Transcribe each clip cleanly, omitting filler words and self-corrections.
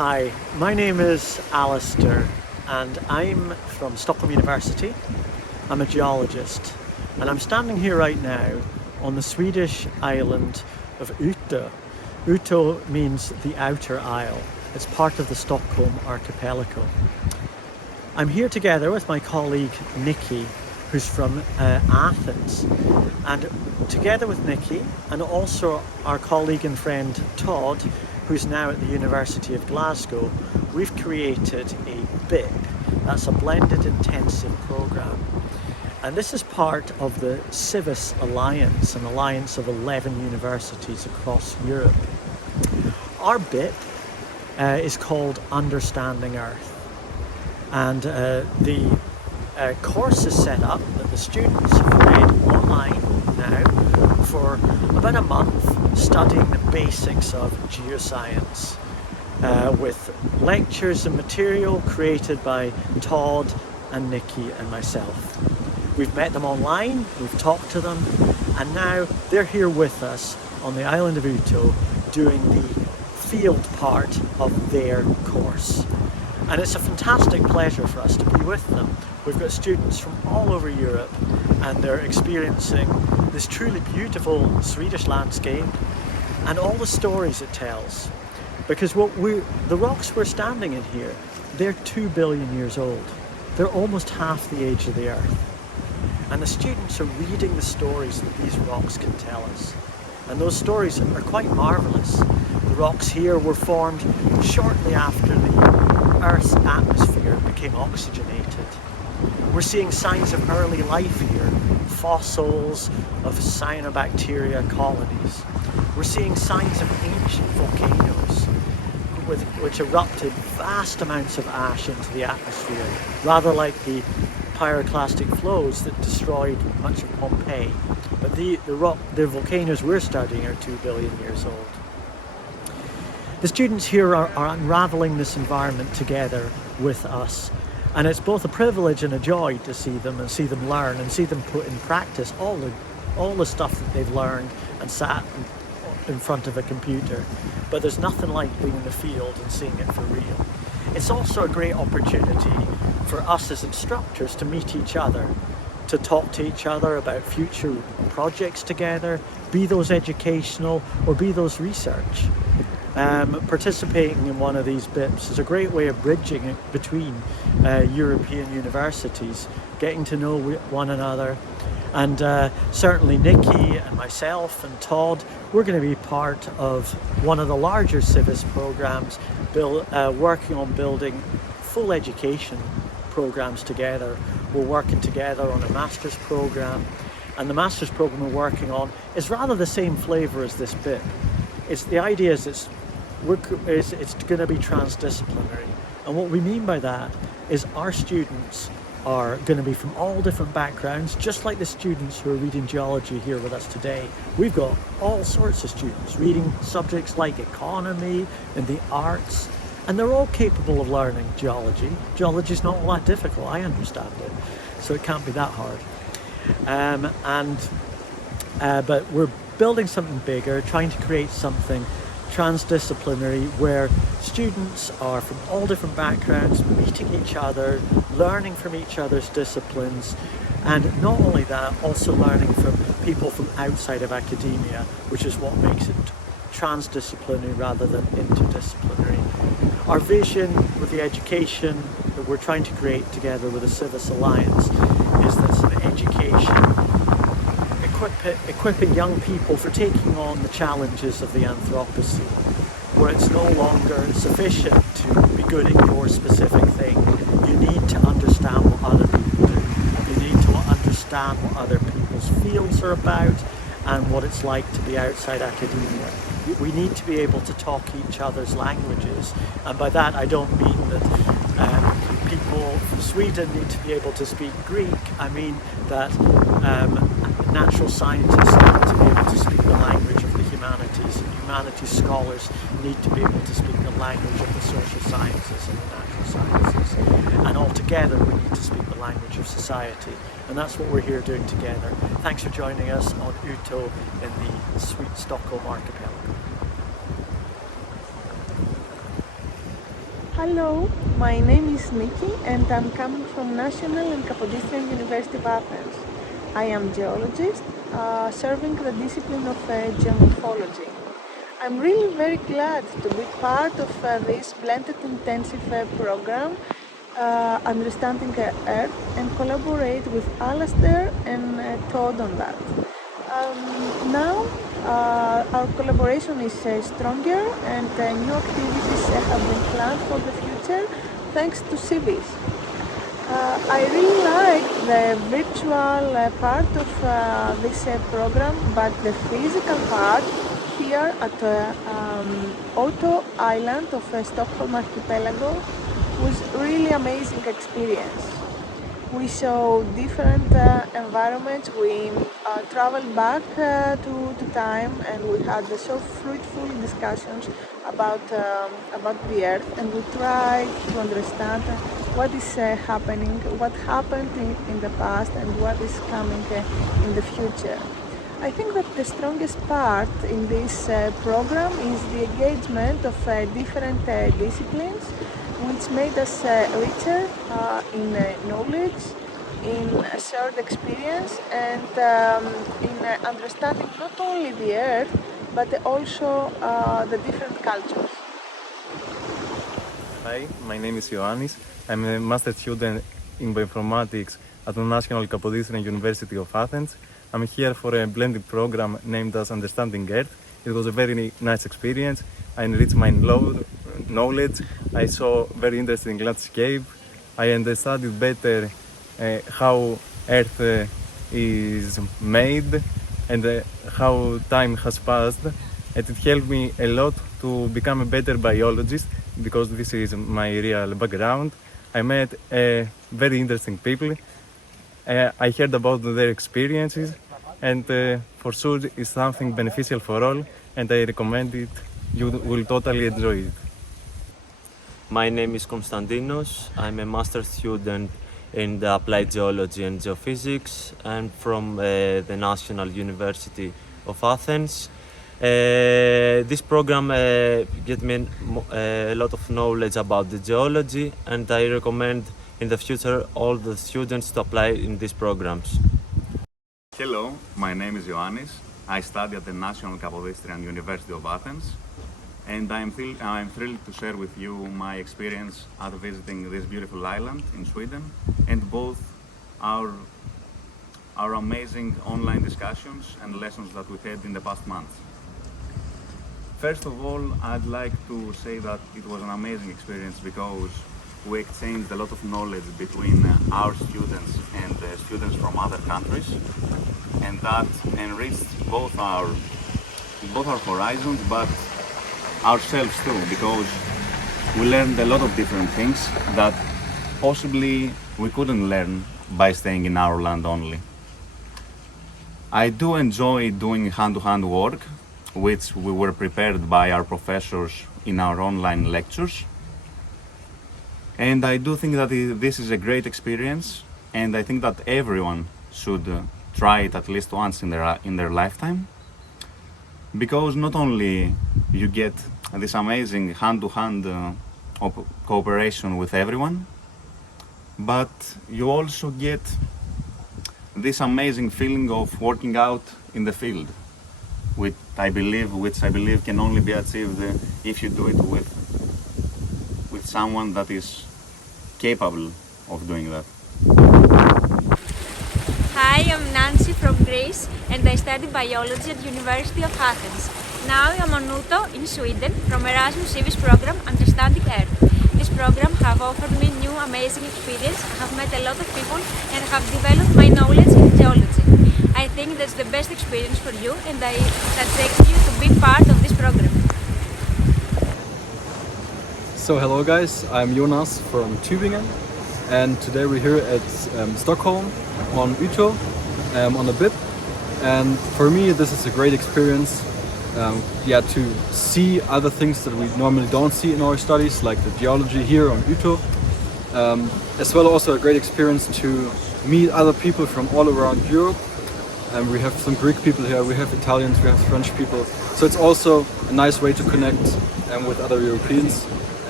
Hi, my name is Alistair and I'm from Stockholm University. I'm a geologist and I'm standing here right now on the Swedish island of Utö. Utö means the outer isle. It's part of the Stockholm archipelago. I'm here together with my colleague Nikki, who's from Athens, and together with Nikki and also our colleague and friend Todd, who's now at the University of Glasgow, we've created a BIP. That's a blended intensive program, and this is part of the CIVIS Alliance, an alliance of 11 universities across Europe. Our BIP is called Understanding Earth, and the course is set up that the students have read online now for about a month, studying the basics of geoscience with lectures and material created by Todd and Nikki and myself. We've met them online, we've talked to them, and now they're here with us on the island of Utö doing the field part of their course. And it's a fantastic pleasure for us to be with them. We've got students from all over Europe and they're experiencing this truly beautiful Swedish landscape and all the stories it tells. Because the rocks we're standing in here, they're 2 billion years old. They're almost half the age of the Earth. And the students are reading the stories that these rocks can tell us. And those stories are quite marvellous. The rocks here were formed shortly after the Earth's atmosphere became oxygenated. We're seeing signs of early life here, fossils of cyanobacteria colonies. We're seeing signs of ancient volcanoes which erupted vast amounts of ash into the atmosphere, rather like the pyroclastic flows that destroyed much of Pompeii. But the volcanoes we're studying are 2 billion years old. The students here are unravelling this environment together with us, and it's both a privilege and a joy to see them and see them learn and see them put in practice all the stuff that they've learned and sat in front of a computer. But there's nothing like being in the field and seeing it for real. It's also a great opportunity for us as instructors to meet each other, to talk to each other about future projects together, be those educational or be those research. Participating in one of these BIPs is a great way of bridging it between European universities, getting to know one another, and certainly Nikki and myself and Todd, we're going to be part of one of the larger CIVIS programs, working on building full education programs together. We're working together on a master's program, and the master's program we're working on is rather the same flavour as this BIP. The idea is it's going to be transdisciplinary, and what we mean by that is our students are going to be from all different backgrounds, just like the students who are reading geology here with us today. We've got all sorts of students reading subjects like economy and the arts, and they're all capable of learning geology. Geology is not all that difficult, I understand it, so it can't be that hard. But we're building something bigger, trying to create something transdisciplinary where students are from all different backgrounds, meeting each other, learning from each other's disciplines, and not only that, also learning from people from outside of academia, which is what makes it transdisciplinary rather than interdisciplinary. Our vision with the education that we're trying to create together with the CIVIS Alliance is this education equipping young people for taking on the challenges of the Anthropocene, where it's no longer sufficient to be good at your specific thing. You need to understand what other people do. You need to understand what other people's fields are about and what it's like to be outside academia. We need to be able to talk each other's languages, and by that I don't mean that people from Sweden need to be able to speak Greek. I mean that natural scientists need to be able to speak the language of the humanities, and humanities scholars need to be able to speak the language of the social sciences and the natural sciences. And altogether we need to speak the language of society, and that's what we're here doing together. Thanks for joining us on Utö in the sweet Stockholm archipelago. Hello, my name is Nikki and I'm coming from National and Kapodistrian University of Athens. I am geologist, serving the discipline of geomorphology. I'm really very glad to be part of this blended intensive program, Understanding Earth, and collaborate with Alastair and Todd on that. Now our collaboration is stronger and new activities have been planned for the future thanks to CIVIS. I really like the virtual part of this program, but the physical part here at Otto Island of Stockholm archipelago was really amazing experience. We saw different environments. We traveled back to time, and we had so fruitful discussions about the Earth, and we tried to understand what is happening, what happened in the past, and what is coming in the future. I think that the strongest part in this program is the engagement of different disciplines, which made us richer in knowledge, in shared experience, and in understanding not only the Earth, but also the different cultures. Hi, my name is Ioannis. I'm a master student in bioinformatics at the National Kapodistrian University of Athens. I'm here for a blended program named as Understanding Earth. It was a very nice experience. I enriched my knowledge. I saw very interesting landscape. I understood better how Earth is made and how time has passed. And it helped me a lot to become a better biologist because this is my real background. I met very interesting people. I heard about their experiences, and for sure it's something beneficial for all, and I recommend it. You will totally enjoy it. My name is Konstantinos. I'm a master's student in the applied geology and geophysics, and from the National University of Athens. This program gave me a lot of knowledge about the geology, and I recommend in the future all the students to apply in these programs. Hello, my name is Ioannis. I study at the National Kapodistrian University of Athens, and I'm thrilled to share with you my experience at visiting this beautiful island in Sweden, and both our amazing online discussions and lessons that we had in the past months. First of all, I'd like to say that it was an amazing experience because we exchanged a lot of knowledge between our students and students from other countries, and that enriched both our horizons, but ourselves too, because we learned a lot of different things that possibly we couldn't learn by staying in our land only. I do enjoy doing hand-to-hand work, which we were prepared by our professors in our online lectures. And I do think that this is a great experience, and I think that everyone should try it at least once in their lifetime, because not only you get this amazing hand-to-hand cooperation with everyone, but you also get this amazing feeling of working out in the field, which I believe can only be achieved if you do it with someone that is capable of doing that. Hi, I'm Nancy from Greece and I study biology at University of Athens. Now I'm on Otto in Sweden from Erasmus CIVIS program Understanding Earth. This program have offered me new amazing experience. I have met a lot of people and have developed my knowledge in geology. I think that's the best experience for you, and I suggest you to be part of this program. So hello guys, I'm Jonas from Tübingen, and today we're here at Stockholm on Utö, on the BIP, and for me this is a great experience to see other things that we normally don't see in our studies, like the geology here on Utö, as well also a great experience to meet other people from all around Europe. And we have some Greek people here, we have Italians, we have French people, so it's also a nice way to connect with other Europeans.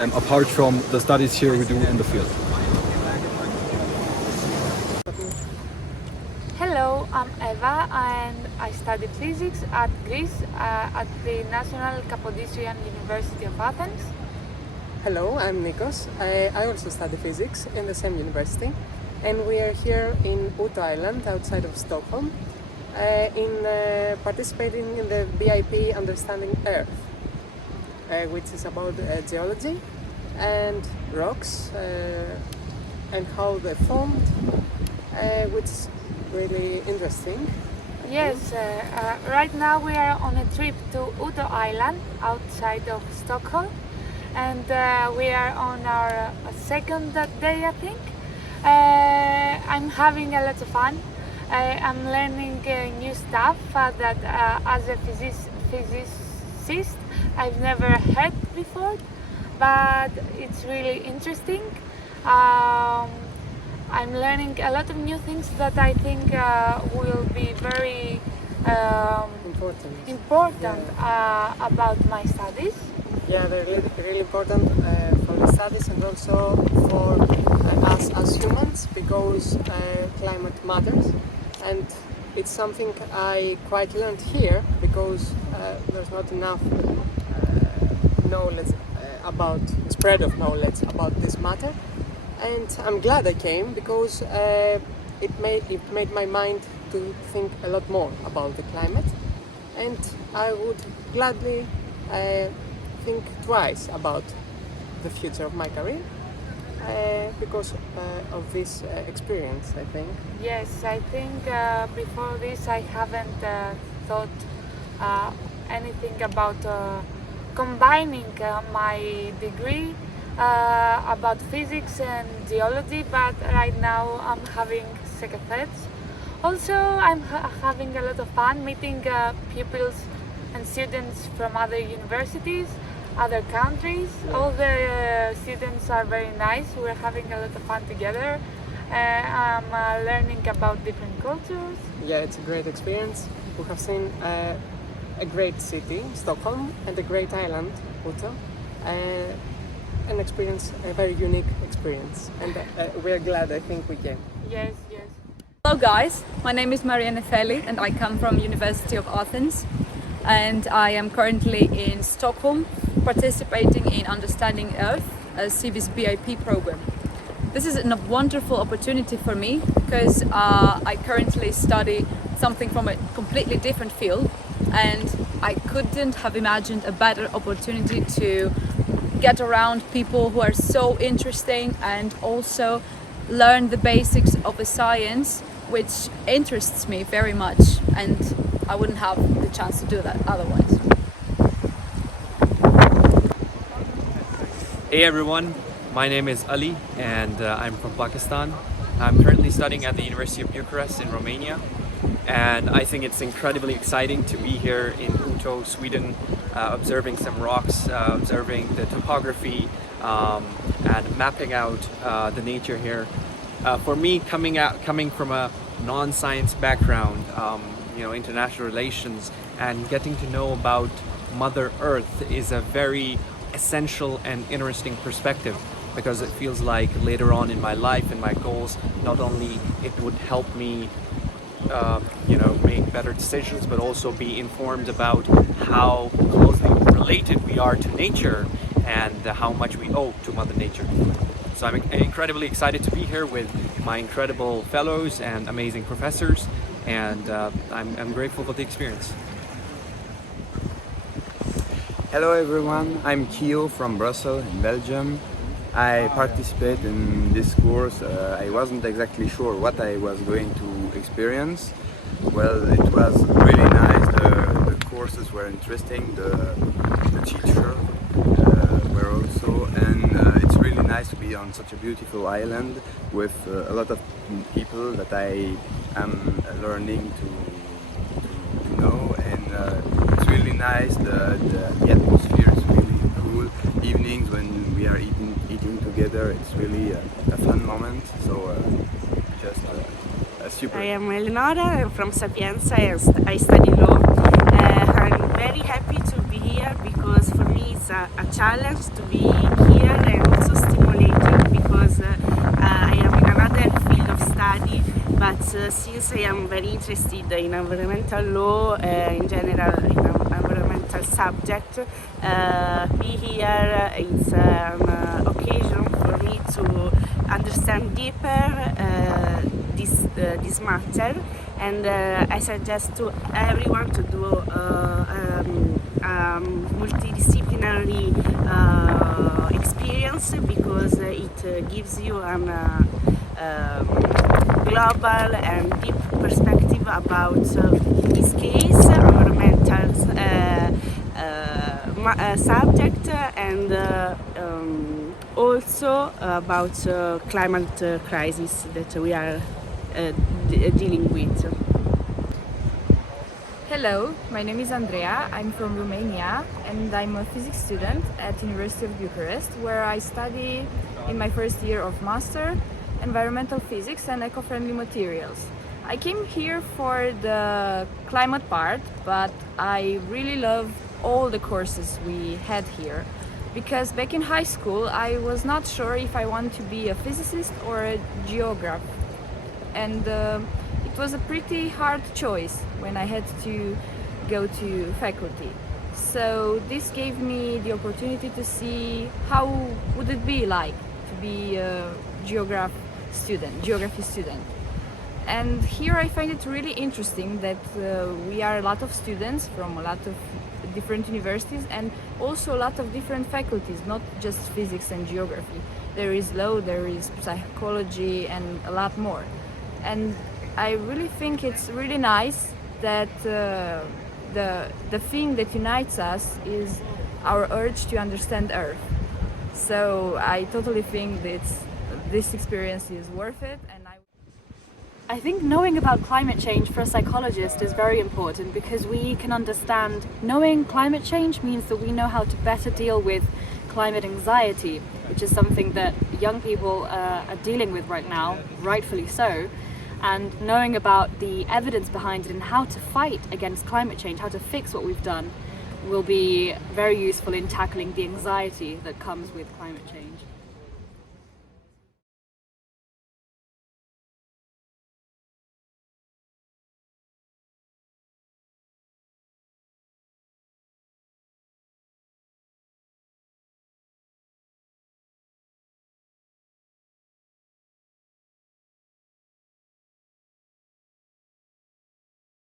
apart from the studies here we do in the field. Hello, I'm Eva and I study physics at Greece at the National Capodistrian University of Athens. Hello, I'm Nikos. I also study physics in the same university, and we are here in Uto Island outside of Stockholm participating in the BIP Understanding Earth, which is about geology and rocks and how they formed, which is really interesting. Yes, right now we are on a trip to Uto Island outside of Stockholm, and we are on our second day, I think. I'm having a lot of fun. I'm learning new stuff that as a physicist I've never heard before, but it's really interesting. I'm learning a lot of new things that I think will be very important about my studies. Yeah, they're really important for the studies and also for us as humans, because climate matters, and it's something I quite learned here, because there's not enough knowledge about spread of knowledge about this matter, and I'm glad I came, because it made my mind to think a lot more about the climate, and I would gladly think twice about the future of my career because of this experience, I think. Yes, I think before this I haven't thought anything about combining my degree about physics and geology, but right now I'm having second thoughts. Also, I'm having a lot of fun meeting pupils and students from other universities, other countries. All the students are very nice. We're having a lot of fun together. I'm learning about different cultures. Yeah, it's a great experience. We have seen a great city, Stockholm, and a great island, Uto. A very unique experience, and we're glad I think we came. Yes, yes. Hello guys, my name is Maria Nefeli and I come from University of Athens, and I am currently in Stockholm participating in Understanding Earth, a CIVIS BIP program. This is a wonderful opportunity for me because I currently study something from a completely different field, and I couldn't have imagined a better opportunity to get around people who are so interesting and also learn the basics of a science which interests me very much, and I wouldn't have the chance to do that otherwise. Hey everyone, my name is Ali and I'm from Pakistan. I'm currently studying at the University of Bucharest in Romania, and I think it's incredibly exciting to be here in Uto, Sweden, observing some rocks, observing the topography and mapping out the nature here. For me, coming from a non-science background, international relations, and getting to know about Mother Earth is a very essential and interesting perspective, because it feels like later on in my life and my goals, not only it would help me make better decisions, but also be informed about how closely related we are to nature and how much we owe to Mother Nature. So I'm incredibly excited to be here with my incredible fellows and amazing professors, and I'm grateful for the experience. Hello everyone, I'm Kio from Brussels in Belgium. I participate in this course. I wasn't exactly sure what I was going to experience. Well, it was really nice. The courses were interesting. The teacher were also, and it's really nice to be on such a beautiful island with a lot of people that I am learning to know, and it's really nice. The atmosphere is really cool. Evenings when we are eating together, it's really a fun moment. So just a super. I am Eleonora. I'm from Sapienza. I study law. I'm very happy to be here because for me it's a challenge to be here and also stimulating because I am in another field of study, but since I am very interested in environmental law, in general in environmental subject, be here is an occasion for me to understand deeper this matter, and I suggest to everyone to do multidisciplinary experience because it gives you an global and deep perspective about, in this case, environmental subject and also about climate crisis that we are dealing with. Hello, my name is Andrea, I'm from Romania and I'm a physics student at University of Bucharest, where I study in my first year of Master Environmental Physics and Eco-Friendly Materials. I came here for the climate part, but I really love all the courses we had here, because back in high school I was not sure if I want to be a physicist or a geographer, and it was a pretty hard choice when I had to go to faculty. So this gave me the opportunity to see how would it be like to be a geography student. And here I find it really interesting that we are a lot of students from a lot of different universities and also a lot of different faculties, not just physics and geography. There is law, there is psychology and a lot more. And I really think it's really nice that the thing that unites us is our urge to understand Earth. So I totally think that this experience is worth it. And I think knowing about climate change for a psychologist is very important because we can understand knowing climate change means that we know how to better deal with climate anxiety, which is something that young people are dealing with right now, rightfully so. And knowing about the evidence behind it and how to fight against climate change, how to fix what we've done, will be very useful in tackling the anxiety that comes with climate change.